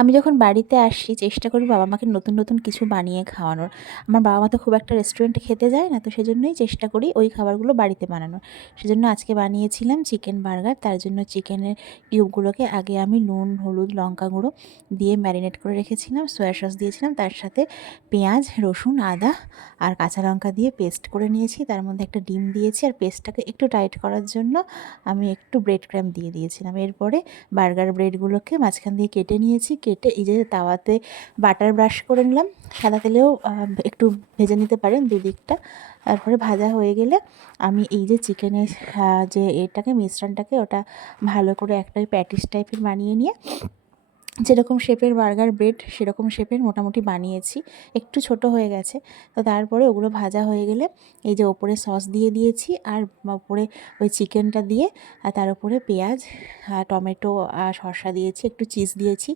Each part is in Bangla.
আমি যখন বাড়িতে আসি চেষ্টা করি বাবা মাকে নতুন নতুন কিছু বানিয়ে খাওয়ানোর। আমার বাবা মা তো খুব একটা রেস্টুরেন্টে খেতে যায় না, তো সেজন্যই চেষ্টা করি ওই খাবারগুলো বাড়িতে বানানোর। সেজন্য আজকে বানিয়েছিলাম চিকেন বার্গার। তার জন্য চিকেনের কিউবগুলোকে আগে আমি নুন, হলুদ, লঙ্কা গুঁড়ো দিয়ে ম্যারিনেট করে রেখেছিলাম, সয়া সস দিয়েছিলাম, তার সাথে পেঁয়াজ, রসুন, আদা আর কাঁচা লঙ্কা দিয়ে পেস্ট করে নিয়েছি। তার মধ্যে একটা ডিম দিয়েছি, আর পেস্টটাকে একটু টাইট করার জন্য আমি একটু ব্রেড ক্রাম্ব দিয়ে দিয়েছিলাম। এরপরে বার্গার ব্রেডগুলোকে মাঝখান দিয়ে কেটে নিয়েছি, কেটে এই যে তাওয়াতে বাটার ব্রাশ করে নিলাম। সাদা তেলেও একটু ভেজে নিতে পারেন দুদিকটা। তারপরে ভাজা হয়ে গেলে আমি এই যে চিকেনের যে এটাকে মিশ্রণটাকে ওটা ভালো করে একটা প্যাটিস টাইপের বানিয়ে নিয়ে যেরকম শেপের বার্গার ব্রেড সেরকম শেপের মোটামুটি বানিয়েছি, একটু ছোট হয়ে গেছে। তো তারপরে ওগুলো ভাজা হয়ে গেলে এই যে ওপরে সস দিয়ে দিয়েছি, আর ওপরে ওই চিকেনটা দিয়ে তার উপরে পেঁয়াজ, টমেটো, শসা দিয়েছি, একটু চিজ দিয়েছি।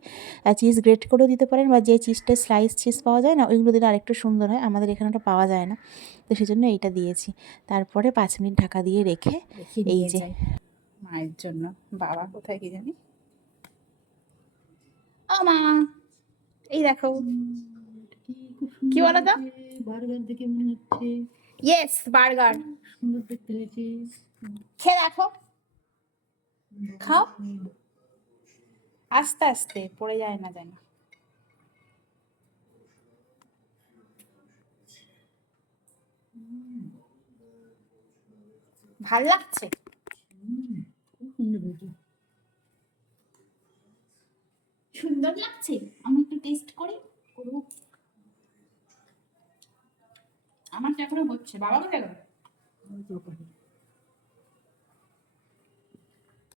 চিজ গ্রেট করেও দিতে পারেন, বা যে চিজটা স্লাইস চিজ পাওয়া যায় না ওইগুলো দিলে আরেকটু সুন্দর হয়, আমাদের এখানে ওটা পাওয়া যায় না, তো সেজন্য এইটা দিয়েছি। তারপরে 5 মিনিট ঢাকা দিয়ে রেখে এই যে মায়ের জন্য বাবা কোথায় কি জানি। ও মা, এই দেখো কি বলো তো, বার্গার দেখে মনে হচ্ছে ইয়েস বার্গার সুন্দর দেখতে হয়েছে। খেয়ে দেখো, খাও আস্তে আস্তে, পড়ে যায় না যেন। ভাল লাগছে, খুব সুন্দর হয়েছে। সুন্দর লাগছে। আমি একটু টেস্ট করি, করবো। আমারটা এখনো হচ্ছে, বাবা কোথায় গেল?